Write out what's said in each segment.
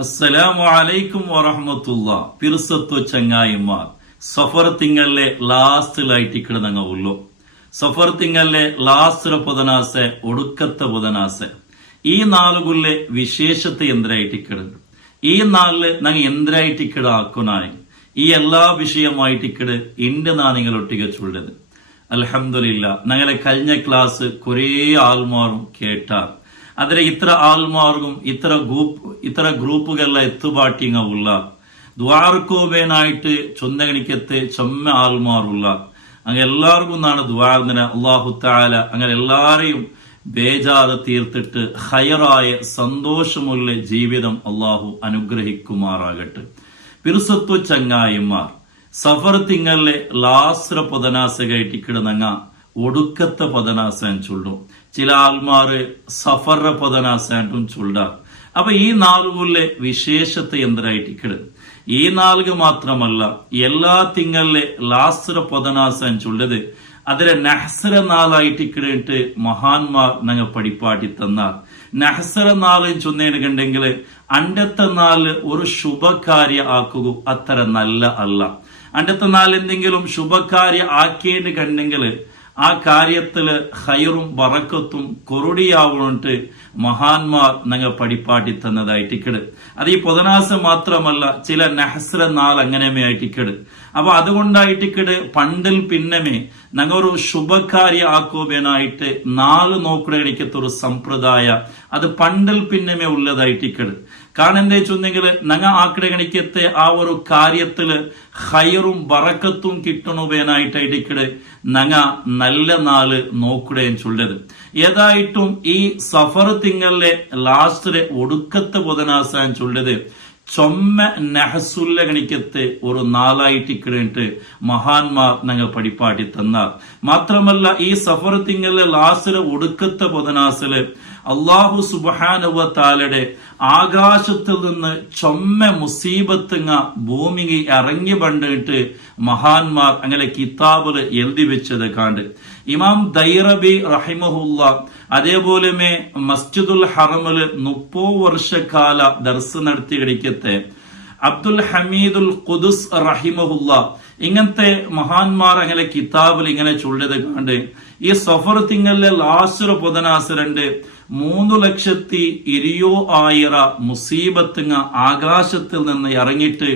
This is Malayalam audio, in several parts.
അസ്സലാമു അലൈക്കും വറഹ്മത്തുള്ളാ. പിർസത്തു ചങ്ങായിമാർ, സഫർ തിಂಗಲ್ಲೇ ಲಾಸ್ಟ್ ಇಕ್ಕಡದಂಗ ಉಲ್ಲು. ಸಫರ್ ತಿಂಗಲ್ಲೇ ಲಾಸ್ಟ್ ಪೊದನಾಸೆ ಒಡುಕತ್ತ ಪೊದನಾಸೆ ಈ ನಾಲ್ಗುಲ್ಲೆ ವಿಶೇಷತೆ ಎಂದ್ರಾയിട്ടിക്കട് ഈ നാളില് ഞങ്ങൾ എന്തിനായിട്ടിക്കട് ആക്കുനായി ഈ എല്ലാ വിഷയമായിട്ടിക്കട് ഇണ്ട് നാ നിങ്ങളൊട്ടിക ചൊല്ലത്. അൽഹംദുലില്ലാ, ഞങ്ങളെ കഴിഞ്ഞ ക്ലാസ് കുറേ ആൾമാറും കേട്ടാർ. ಆದರೆ ಇತರ ಆಲ್ಮಾರ್ಗು ಇತರ ಗ್ರೂಪುಗೆಲ್ಲ ಎತ್ತುಬಾಟಿಂಗ ಉಲ್ಲ ദ്വാരക്കോവേനായിട്ട് ചൊന്തകണിക്കത്തെ ചൊമ്മ ആൾമാറുള്ള അങ്ങനെ എല്ലാവർക്കും നാണ് ദ്വാരന അള്ളാഹു താല അങ്ങനെ എല്ലാരെയും ബേജാതെ തീർത്തിട്ട് ഹയറായ സന്തോഷമുള്ള ജീവിതം അള്ളാഹു അനുഗ്രഹിക്കുമാറാകട്ടെ. പിറുസത്തു ചങ്ങായിമാർ, സഫർ തിಂಗಲ್ಲೇ ലാസ്ര പൊതനാസകായിട്ടിക്കിടന്നങ്ങ ഒടുക്കത്തെ പതനാസാൻ ചൊല്ലും. ചില ആൾമാര് സഫറ പതനാസാൻറ്റും ചൊല്ലാർ. അപ്പൊ ഈ നാളുകളിലെ വിശേഷത്തെ എന്തിനായിട്ടിക്കട് ഈ നാളുക മാത്രമല്ല എല്ലാ തിಂಗಲ್ಲೇ ലാസ്ര പതനാസാൻ ചൊല്ലത് അതിലെ നഹ്സര നാളായിട്ടിക്കിട്ട് മഹാന്മാർ ഞങ്ങൾ പഠിപ്പാട്ടി തന്നാർ. നഹ്സര നാളെ ചൊന്നേന് കണ്ടെങ്കിൽ അണ്ടത്തെ നാളില് ഒരു ശുഭകാര്യ ആക്കുക അത്ര നല്ല അല്ല. അണ്ടത്തെ നാൾ എന്തെങ്കിലും ശുഭകാര്യ ആക്കിയതിന് കണ്ടെങ്കിൽ ആ കാര്യത്തില് ഹൈറും ബറക്കത്തും കൊറുടിയാവുന്നിട്ട് മഹാന്മാർ ഞങ്ങൾ പഠിപ്പാട്ടി തന്നതായിട്ടിക്കട്. അത് ഈ പൊതനാസ മാത്രമല്ല, ചില നഹ്സ്ര നാൾ അങ്ങനെമേ ആയിട്ടിക്കട്. അപ്പൊ അതുകൊണ്ടായിട്ടിക്കട് പണ്ടിൽ പിന്നമേ ഞങ്ങൾ ഒരു ശുഭകാര്യ ആക്കോബേനായിട്ട് നാല് നോക്കട എനിക്കത്തൊരു സമ്പ്രദായ അത് പണ്ടിൽ പിന്നമേ ഉള്ളതായിട്ടിക്കട്. കാരണം എന്താ വെച്ചെങ്കിൽ ഞങ്ങൾ ആക്കട കണിക്കത്തെ ആ ഒരു കാര്യത്തില് ഹൈറും ബറക്കത്തും കിട്ടണുവേനായിട്ടായിട്ടിക്കട് ഞങ്ങ നല്ല നാള് നോക്കുകയും ചൊല്ലത്. ഏതായിട്ടും ഈ സഫർ തിಂಗಲ್ಲೇ ലാസ്റ്റിലെ ഒടുക്കത്തെ ബുധനാസാൻ ചൊല്ലത് ചൊമ്മ നഹസുല്ല ഗണിക്കത്തെ ഒരു നാളായിട്ടിക്കിട്ട് മഹാന്മാർ ഞങ്ങൾ പഠിപ്പാട്ടി തന്നാർ. മാത്രമല്ല ഈ സഫർ തിಂಗಲ್ಲೇ ലാസ്റ്റിലെ ഒടുക്കത്തെ ബുധനാസില് അള്ളാഹു സുബ്ഹാനഹു വ തആലയുടെ ആകാശത്തിൽ നിന്ന് ചൊമ്മ മുസീബത്തുങ്ങ ഭൂമിക്ക് ഇറങ്ങി പണ്ടിട്ട് മഹാന്മാർ അങ്ങനെ കിതാബില് എഴുതി വെച്ചത് കാണ്ട്. ഇമാം ദൈറബി റഹിമഹുല്ല അതേപോലെ മസ്ജിദുൽ ഹറമില് 30 വർഷക്കാല ദർസ് നടത്തി കിടക്കത്തെ അബ്ദുൽ ഹമീദുൽ ഖുദുസ് റഹിമഹുല്ല ഇങ്ങനത്തെ മഹാന്മാർ അങ്ങനെ കിതാബിൽ ഇങ്ങനെ ചൊല്ലത് കാണ്ട് ഈ സഫർ തിಂಗಲ್ಲೇ ലാസ്റ്റ് പൊതനാസരണ്ട് 3,20,000 മുസീബത്തുങ്ങ ആകാശത്തിൽ നിന്ന് ഇറങ്ങിയിട്ട്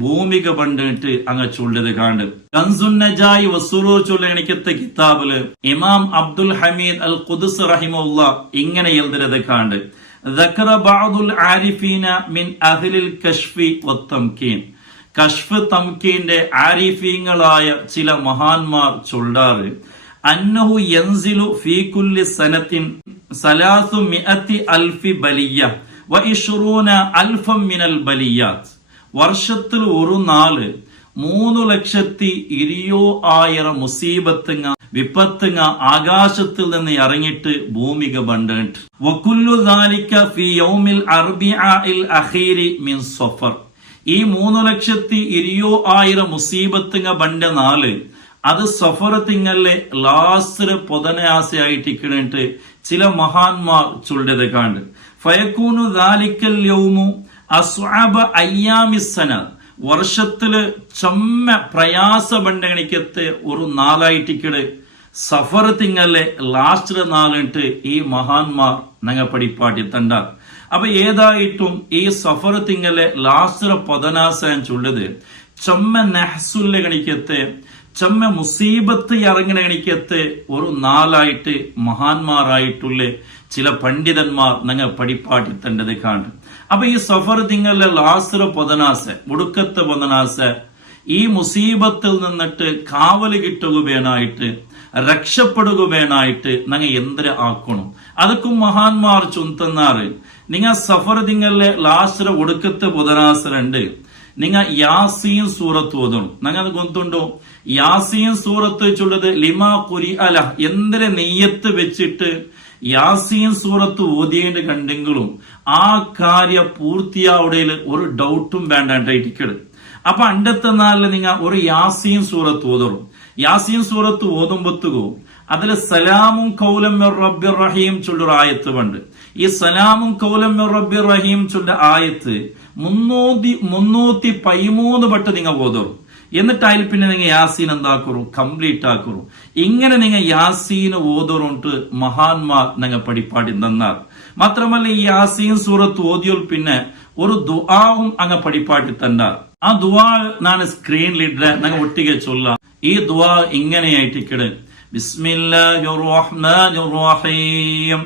ഭൂമിക പണ്ടിട്ട് അങ്ങ് ചൊല്ലത് കാണ്ട്. കൻസുന്നജായി വസുറു ചൊല്ല എനിക്കത്തെ കിതാബില് ഇമാം അബ്ദുൽ ഹമീദ് അൽ ഖുദുസ് റഹിമഹുല്ല ഇങ്ങനെ എഴുതരുത് കാണ്ട്. ذكر بعض العارفين من أهل الكشف والتمكين. കഷ്ഫ് തംകീന്റെ ആരിഫീങ്ങളായ ചില മഹാന്മാർ ചൊല്ലാറ് അന്നഹു യൻസിലു ഫീ കുല്ലി സനത്തിൻ 300,000 ബലിയ വ 20,000 മിനൽ ബലിയാത്ത്. വർഷത്തിൽ ഒരു നാള് 3,20,000 മുസീബത്തുങ്ങ വിപത്തുങ്ങ ആകാശത്തിൽ നിന്ന് ഇറങ്ങിയിട്ട് ഭൂമിക ബണ്ടിട്ട് വകുല്ലു ദാലിക ഫീ യൗമിൽ അർബിഅഇൽ അഖീരി മിൻ സഫർ. ഈ 3,20,000 മുസീബത്തുങ്ങ ബണ്ട നാള് അത് സഫർ തിಂಗಲ್ಲೇ ലാസ്റ്റ് പൊതനാസയായിട്ടിക്കിട്ട് ചില മഹാന്മാർ ചൊല്ലത് കാണ്ട്. ഫയകൂനു ദാലിക്കൽ യൗമു അസ്അബ അയ്യാമിസ്സന. വർഷത്തില് ചൊമ്മ പ്രയാസ ബണ്ടകണിക്കത്തെ ഒരു നാളായിട്ടിക്കട് സഫർ തിಂಗಲ್ಲೇ ലാസ്റ്റ് നാളിട്ട് ഈ മഹാന്മാർ ഞങ്ങൾ പഠിപ്പാട്ടി തണ്ടാർ. അപ്പൊ ഏതായിട്ടും ഈ സഫർ തിಂಗಲ್ಲೇ ലാസ്റ്റ് പൊതനാസാൻ ചൊല്ലത് ചൊമ്മ നഹ്സുല്ല ഗണിക്കത്തെ ചൊമ്മ മുസീബത്ത് ഇറങ്ങണ ഗണിക്കത്തെ ഒരു നാളായിട്ട് മഹാന്മാരായിട്ടുള്ള ചില പണ്ഡിതന്മാർ ഞങ്ങൾ പഠിപ്പാട്ടി തണ്ടത് കാണ്ട്. അപ്പൊ ഈ സഫർ തിಂಗಲ್ಲೇ ലാസ്റ്റ് പൊതനാസ ഒടുക്കത്തെ പൊതനാസ ഈ മുസീബത്തിൽ നിന്നിട്ട് കാവല് കിട്ടുകയായിട്ട് രക്ഷപ്പെടുകയായിട്ട് ഞങ്ങൾ എന്തിന് ആക്കണം. അതൊക്കെ മഹാന്മാർ ചൊന്തന്നാറ്. നിങ്ങൾ സഫർ തിಂಗಲ್ಲೇ ലാസ്റ്റ് ഒടുക്കത്തെ പൊതനാസരുണ്ട്. നിങ്ങൾ യാസീൻ സൂറത്ത് ഓതണം. ഞങ്ങൾ അത് ഗൊന്തുണ്ടോ? യാസീൻ സൂറത്ത് ചൊല്ലത് ലിമാ കുരി അല എന്തിനെ നെയ്യത്ത് വെച്ചിട്ട് യാസീൻ സൂറത്ത് ഓതിയേണ്ട കണ്ടെങ്കിലും ആ കാര്യ പൂർത്തിയാവുടയിൽ ഒരു ഡൗട്ടും വേണ്ടായിട്ടിക്കട്. അപ്പൊ അണ്ടത്തെ നാളില് നിങ്ങൾ ഒരു യാസീൻ സൂറത്ത് ഓതണം. യാസീൻ സൂറത്ത് ഓതുമ്പത്തുകോ അതിൽ സലാമും കൗലം മിർ റബ്ബിർ റഹീം ചൊല്ലൊരു ആയത്ത് ഉണ്ട്. ഈ സലാമും കൗലം മിർ റബ്ബിർ റഹീം ചൊല്ല ആയത്ത് 313 വട്ടം നിങ്ങൾ ഓതറും. എന്നിട്ട് അതിൽ പിന്നെ നിങ്ങൾ യാസീൻ എന്താക്കുറു, കംപ്ലീറ്റ് ആക്കുറു. ഇങ്ങനെ നിങ്ങൾ യാസീൻ ഓതറുണ്ട് മഹാന്മാർ നിങ്ങൾ പഠിപ്പാടി തന്നാർ. മാത്രമല്ല ഈ യാസീൻ സൂറത്ത് ഓതിയോൽ പിന്നെ ഒരു ദുആവും അങ്ങ് പഠിപ്പാട്ടി തന്നാർ. ആ ദുആ ഞാൻ സ്ക്രീനിലിട്ട് ഞങ്ങൾ ഒട്ടിಗೆ ചൊല്ലാം. ഈ ദുആ ഇങ്ങനെയായിട്ടിക്കട്: ബിസ്മില്ലാഹിർ റഹ്മാനിർ റഹീം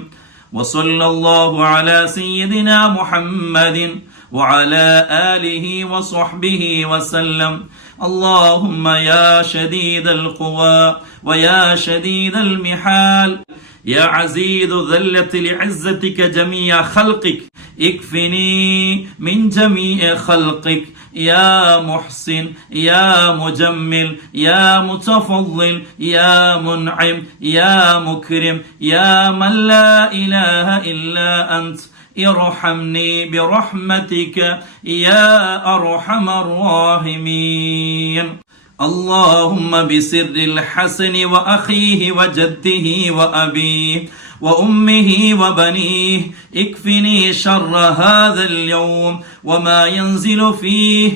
വസല്ലല്ലാഹു അലാ സയ്യിദിനാ മുഹമ്മദിൻ വഅലാ ആലിഹി വസ്വഹ്ബിഹി വസല്ലം. اللهم يا شديد القوى ويا شديد المحال يا عزيز ذلة لعزتك جميع خلقك اكفني من جميع خلقك يا محسن يا مجمل يا متفضل يا منعم يا مكرم يا من لا إله إلا أنت ارحمني برحمتك يا أرحم الراحمين. اللهم بسر الحسن وأخيه وجده وأبيه وأمه وبنيه اكفني شر هذا اليوم وما ينزل فيه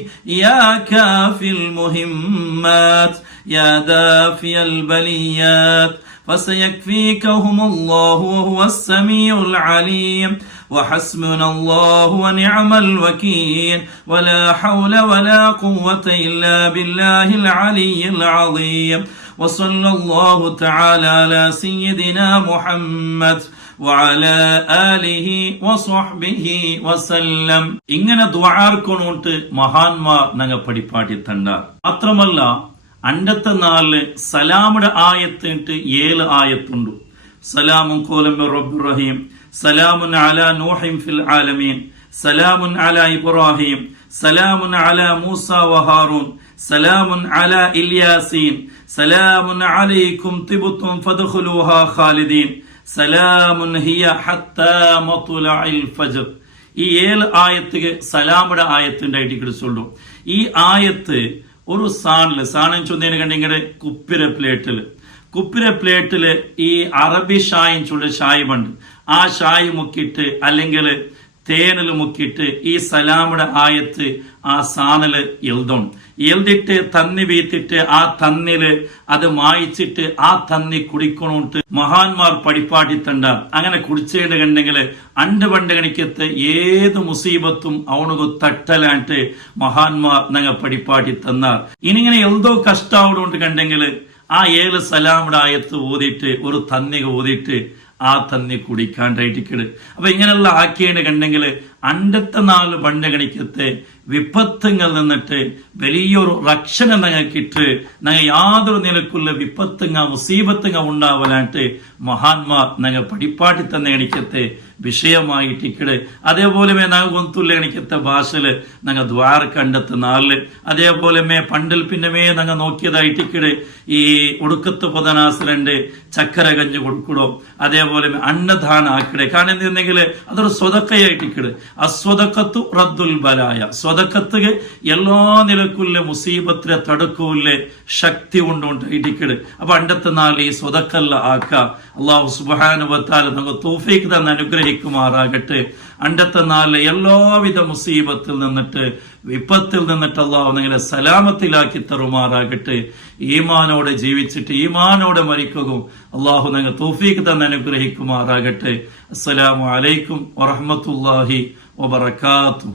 يا كافي المهمات يا دافي البليات فسيكفيكهم الله وهو السميع العليم وحسبنا الله ونعم الوكيل ولا حول ولا قوة إلا بالله العلي العظيم وصلى الله تعالى على سيدنا محمد وعلى آله وصحبه وسلم. ഇങ്ങനെ ദുആർക്കൊണോട്ട് മഹാന്മാർ ഞങ്ങൾ പഠിപ്പാട്ടി തണ്ട. മാത്രമല്ല അണ്ടത്തെ നാല് സലാമുടെ ആയത്തിട്ട് 7 ആയത്തുണ്ട്. സലാമുൻ ഖൗലൻ മിർ റബ്ബിർ റഹീം, സലാമുൻ അലാ നൂഹിൻ ഫിൽ ആലമീൻ, സലാമുൻ അലാ ഇബ്രാഹിം, സലാമുൻ അലാ മൂസ വ ഹാറൂൻ, സലാമുൻ അലാ ഇല്യാസീൻ, സലാമുൻ അലൈക്കും തിബ്തും ഫദ്ഖുലൂഹാ ഖാലിദീൻ, സലാമുൻ ഹിയ ഹത്താ മത്ലഇൽ ഫജ്ർ. ഈ 7 ആയത്തുകൾ സലാമുടെ ആയത്തിന്റെ ആയിട്ട് കിടച്ചുള്ളൂ. ഈ ആയത്ത് ഒരു സാണെന്ന് ചൊന്നതിന് കണ്ടെങ്കിൽ കുപ്പിര പ്ലേറ്റില് ഈ അറബി ഷായും ചുള്ള ഷായുമുണ്ട്. ആ ഷായ് മുക്കിയിട്ട് അല്ലെങ്കിൽ തേനിൽ മുക്കിയിട്ട് ഈ സലാമുടെ ആയത്ത് ആ സാനല് എഴുതിട്ട് തന്നി വീത്തിട്ട് ആ തന്നില് അത് മായിച്ചിട്ട് ആ തന്നി കുടിക്കണോട്ട് മഹാന്മാർ പഠിപ്പാട്ടി തണ്ട. അങ്ങനെ കുടിച്ചേണ്ട കണ്ടെങ്കിൽ പണ്ട് കണിക്കത്ത് ഏത് മുസീബത്തും അവണു തട്ടലായിട്ട് മഹാന്മാർ ഞങ്ങൾ പഠിപ്പാട്ടി തന്നാർ. ഇനിങ്ങനെ എന്തോ കഷ്ടാവോണ്ട് കണ്ടെങ്കിൽ ആ 7 സലാമുടെ ആയത്ത് ഓതിയിട്ട് ഒരു തന്നി ഓതിയിട്ട് ആ തന്നി കുടിക്കാണ്ടായിട്ടിക്കട്. അപ്പൊ ഇങ്ങനെയുള്ള ആക്കിയേണ്ട കണ്ടെങ്കിൽ 54 പണ്ട് കണിക്കത്തെ വിപത്തുങ്ങൾ നിന്നിട്ട് വലിയൊരു രക്ഷണ ഞങ്ങൾക്കിട്ട് ഞങ്ങൾ യാതൊരു നിലക്കുള്ള വിപത്തുങ്ങ മുസീബത്തുങ്ങ ഉണ്ടാവലായിട്ട് മഹാന്മാർ ഞങ്ങൾ പഠിപ്പാട്ടി തന്നെ എണിക്കത്തെ വിഷയമായിട്ടിക്കട്. അതേപോലെ ഞങ്ങൾ ഗൊന്തുള്ള എണിക്കത്തെ ഭാഷയില് ഞങ്ങൾ ദ്വാര കണ്ടെത്ത നാളില് അതേപോലെ പണ്ടിൽ പിന്നെ ഞങ്ങൾ നോക്കിയതായിട്ടിക്കട് ഈ ഒടുക്കത്ത് പൊതനാസിലുണ്ട് ചക്കര കഞ്ഞ് കൊടുക്കടോ അതേപോലെ അന്നദാന ആക്കിടെ. കാരണം എന്തെങ്കിൽ അതൊരു സ്വതക്കയായിട്ടിക്കട്. അസ്വതക്കത്തു റദ്ദുൽ ബലായ, സ്വതക്കത്തുക എല്ലാ നിലക്കുള്ള മുസീബത്തിലെ തടുക്കൂല്ലേ ശക്തി കൊണ്ടുണ്ടായിട്ടിക്കട്. അപ്പൊ അണ്ടത്തെ നാൾ ഈ സ്വതക്കല്ല ആക്ക. അള്ളാഹു സുബ്ഹാനഹു വ തആല നമുക്ക് തൗഫീഖ് തന്ന് അനുഗ്രഹിക്കുമാറാകട്ടെ. അണ്ടത്തെ നാളിലെ എല്ലാവിധ മുസീബത്തിൽ നിന്നിട്ട് വിപത്തിൽ നിന്നിട്ട് അള്ളാഹു നിങ്ങളെ സലാമത്തിലാക്കി തരുമാറാകട്ടെ. ഈമാനോടെ ജീവിച്ചിട്ട് ഈമാനോടെ മരിക്കുകയും അള്ളാഹു നിങ്ങൾ തൗഫീഖ് തന്ന് അനുഗ്രഹിക്കുമാറാകട്ടെ. അസ്സലാമു അലൈക്കും വറഹ്മത്തുള്ളാഹി വബറകാതുഹു.